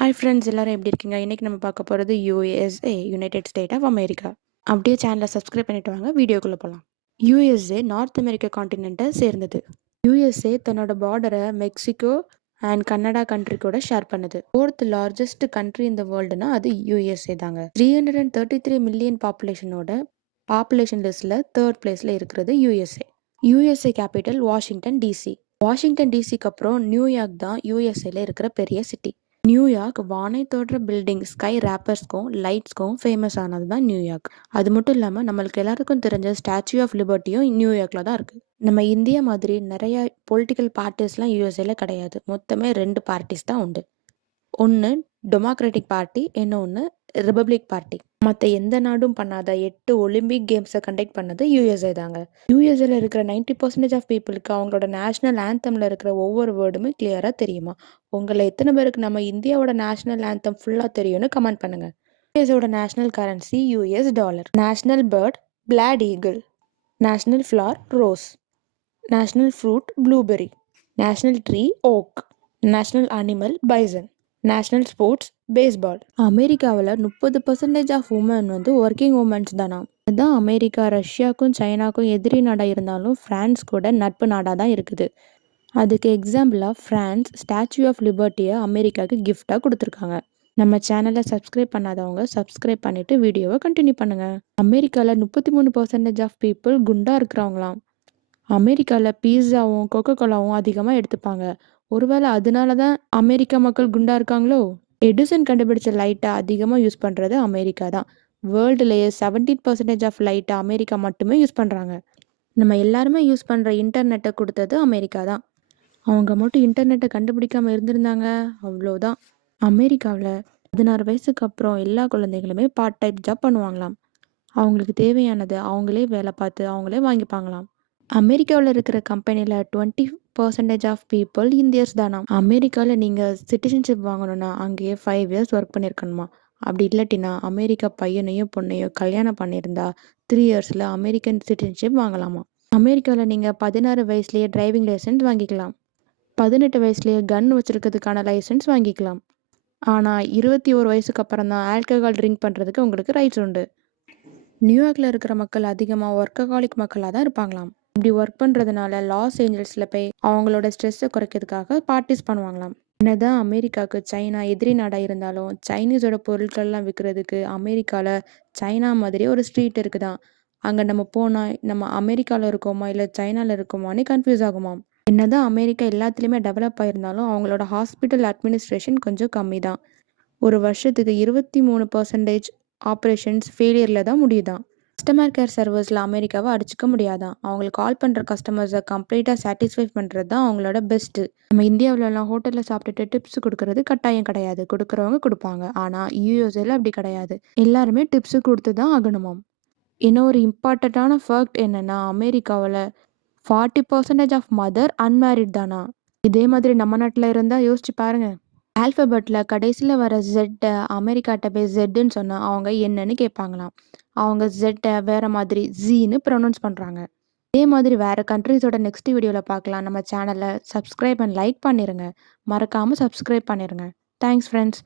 Hi friends, எல்லாரும் எப்படி இருக்கீங்க? இன்னைக்கு நம்ம பார்க்க போகிறது USA, united state of America. அப்படியே சேனலை சப்ஸ்கிரைப் பண்ணிட்டு வாங்க, வீடியோக்குள்ளே போகலாம். யூஎஸ்ஏ நார்த் அமெரிக்கா காண்டினென்ட்டை சேர்ந்தது. யூஎஸ்ஏ தன்னோட பார்டரை மெக்சிகோ அண்ட் கனடா கண்ட்ரி கூட ஷேர் பண்ணுது. ஃபோர்த் லார்ஜஸ்ட் கண்ட்ரி இந்த வேர்ல்டுனா அது யூஎஸ்ஏ தாங்க. 333 மில்லியன் பாப்புலேஷன் லிஸ்ட்ல தேர்ட் பிளேஸ்ல இருக்கிறது USA. USA capital Washington DC. Washington டிசிக்கு அப்புறம் நியூயார்க் தான் யூஎஸ்ஏல இருக்கிற பெரிய சிட்டி. நியூயார்க் வானை தோற்ற பில்டிங் ஸ்கை ரேப்பர்ஸ்க்கும் லைட்ஸ்க்கும் ஃபேமஸ் ஆனது தான் நியூயார்க். அது மட்டும் இல்லாமல் நம்மளுக்கு எல்லாருக்கும் தெரிஞ்ச ஸ்டாச்சு ஆஃப் லிபர்ட்டியும் நியூயார்க்கில் தான் இருக்குது. நம்ம இந்தியா மாதிரி நிறைய பொலிட்டிக்கல் பார்ட்டிஸ்லாம் யூஎஸ்ஏல கிடையாது. மொத்தமே 2 பார்ட்டிஸ் தான் உண்டு. ஒன்று டெமோக்ராட்டிக் பார்ட்டி, இன்னொன்று ரிபப்ளிக் பார்ட்டி. மற்ற எந்த நாடும் பண்ணாத 8 ஒலிம்பிக் கேம்ஸை கண்டக்ட் பண்ணது யூஎஸ்ஏ தாங்க. யூஎஸ்ஏல இருக்கிற 90% ஆஃப் பீப்புளுக்கு அவங்களோட நேஷனல் ஆந்தம்ல இருக்கிற ஒவ்வொரு வேர்டுமே கிளியராக தெரியுமா? உங்களை எத்தனை பேருக்கு நம்ம இந்தியாவோட நேஷனல் ஆந்தம் ஃபுல்லாக தெரியும்னு கமெண்ட் பண்ணுங்க. யூஎஸ்ஏட national currency US dollar. National bird bald eagle. National flower rose. National fruit blueberry. National tree oak. National animal bison. National sports baseball. அமெரிக்காவில் 30% ஆஃப் உமன் ஒர்க்கிங் உமன்ஸ் தானா. அதுதான் அமெரிக்கா ரஷ்யாவுக்கும் சைனாக்கும் எதிரி நாடாக இருந்தாலும் ஃப்ரான்ஸ் கூட நட்பு நாடாக தான் இருக்குது. அதுக்கு எக்ஸாம்பிளாக ஃப்ரான்ஸ் ஸ்டாச்சு ஆஃப் லிபர்ட்டியை அமெரிக்காவுக்கு கிஃப்டாக கொடுத்துருக்காங்க. நம்ம சேனலை சப்ஸ்கிரைப் பண்ணாதவங்க சப்ஸ்கிரைப் பண்ணிவிட்டு வீடியோவை கண்டினியூ பண்ணுங்கள். அமெரிக்காவில் 33% ஆஃப் பீப்புள் குண்டாக இருக்கிறவங்களாம். அமெரிக்காவில் பீஸாவும் கொக்கோ கோலாவும் அதிகமாக எடுத்துப்பாங்க. ஒருவேளை அதனால தான் அமெரிக்கா மக்கள் குண்டா இருக்காங்களோ? எடிசன் கண்டுபிடிச்ச லைட்டை அதிகமாக யூஸ் பண்ணுறது அமெரிக்கா தான். வேர்ல்டுலேயே 17% ஆஃப் லைட்டை அமெரிக்கா மட்டுமே யூஸ் பண்ணுறாங்க. நம்ம எல்லாருமே யூஸ் பண்ணுற இன்டர்நெட்டை கொடுத்தது அமெரிக்கா தான். அவங்க மட்டும் இன்டர்நெட்டை கண்டுபிடிக்காமல் இருந்திருந்தாங்க, அவ்வளோதான். அமெரிக்காவில் 16 வயசுக்கு அப்புறம் எல்லா குழந்தைகளுமே பார்ட் டைம் ஜாப் பண்ணுவாங்களாம். அவங்களுக்கு தேவையானது அவங்களே வேலை பார்த்து அவங்களே வாங்கிப்பாங்களாம். அமெரிக்காவில் இருக்கிற கம்பெனியில் 20% ஆஃப் பீப்புள் இந்தியர்ஸ் தானா. அமெரிக்காவில் நீங்கள் சிட்டிசன்ஷிப் வாங்கணும்னா அங்கேயே 5 இயர்ஸ் ஒர்க் பண்ணியிருக்கணுமா. அப்படி இல்லாட்டினா அமெரிக்கா பையனையோ பொண்ணையோ கல்யாணம் பண்ணியிருந்தா 3 இயர்ஸில் அமெரிக்கன் சிட்டிசன்ஷிப் வாங்கலாமா. அமெரிக்காவில் நீங்கள் 16 வயசுலேயே டிரைவிங் லைசன்ஸ் வாங்கிக்கலாம். 18 வயசுலேயே கன் வச்சுருக்கிறதுக்கான லைசன்ஸ் வாங்கிக்கலாம். ஆனால் 21 வயசுக்கு அப்புறம் தான் ஆல்கஹால் ட்ரிங்க் பண்ணுறதுக்கு உங்களுக்கு ரைட்ஸ் உண்டு. நியூயார்க்கில் இருக்கிற மக்கள் அதிகமாக ஒர்க்கஹாலிக் மக்களாக தான் இருப்பாங்களாம். இப்படி ஒர்க் பண்ணுறதுனால லாஸ் ஏஞ்சல்ஸில் போய் அவங்களோட ஸ்ட்ரெஸ்ஸை குறைக்கிறதுக்காக பார்ட்டிஸ் பண்ணுவாங்களாம். என்னதான் அமெரிக்காவுக்கு சைனா எதிரி நாடாக இருந்தாலும் சைனீஸோட பொருட்கள்லாம் விற்கிறதுக்கு அமெரிக்காவில் சைனா மாதிரி ஒரு ஸ்ட்ரீட் இருக்குதான். அங்கே நம்ம போனால் நம்ம அமெரிக்காவில் இருக்கோமா இல்லை சைனாவில் இருக்கோமான்னு கன்ஃபியூஸ் ஆகுமாம். என்னதான் அமெரிக்கா எல்லாத்துலேயுமே டெவலப் ஆகிருந்தாலும் அவங்களோட ஹாஸ்பிட்டல் அட்மினிஸ்ட்ரேஷன் கொஞ்சம் கம்மி தான். ஒரு வருஷத்துக்கு 23% ஆப்ரேஷன்ஸ் ஃபெயிலியரில் தான் முடியுதான். கஸ்டமர் கேர் சர்வீஸில் அமெரிக்காவை அடிச்சுக்க முடியாதான். அவங்களுக்கு கால் பண்ணுற கஸ்டமர்ஸை கம்ப்ளீட்டாக சாட்டிஸ்ஃபை பண்ணுறது தான் அவங்களோட பெஸ்ட்டு. நம்ம இந்தியாவிலலாம் ஹோட்டலில் சாப்பிட்டுட்டு டிப்ஸ் கொடுக்கறது கட்டாயம் கிடையாது. கொடுக்குறவங்க கொடுப்பாங்க. ஆனால் யூஎஸ்ஏல அப்படி கிடையாது. எல்லாருமே டிப்ஸு கொடுத்து தான் ஆகணுமாம். இன்னும் ஒரு இம்பார்ட்டண்ட்டான ஃபேக்ட் என்னென்னா, அமெரிக்காவில் 40% ஆஃப் மதர் அன்மேரிட் தானா. இதே மாதிரி நம்ம நாட்டில் இருந்தால் யோசிச்சு பாருங்கள். ஆல்ஃபபெட்டில் கடைசியில் வர ஜெட்டை அமெரிக்காட்ட போய் ஜெட்டுன்னு சொன்னால் அவங்க என்னன்னு கேட்பாங்களாம். அவங்க ஜெட்டை வேறு மாதிரி ஜீன்னு ப்ரொனவுன்ஸ் பண்ணுறாங்க. இதே மாதிரி வேறு கண்ட்ரிஸோட நெக்ஸ்ட் வீடியோவில் பார்க்கலாம். நம்ம சேனலை சப்ஸ்கிரைப் அண்ட் லைக் பண்ணிடுங்க. மறக்காமல் சப்ஸ்கிரைப் பண்ணிடுங்க. Thanks friends.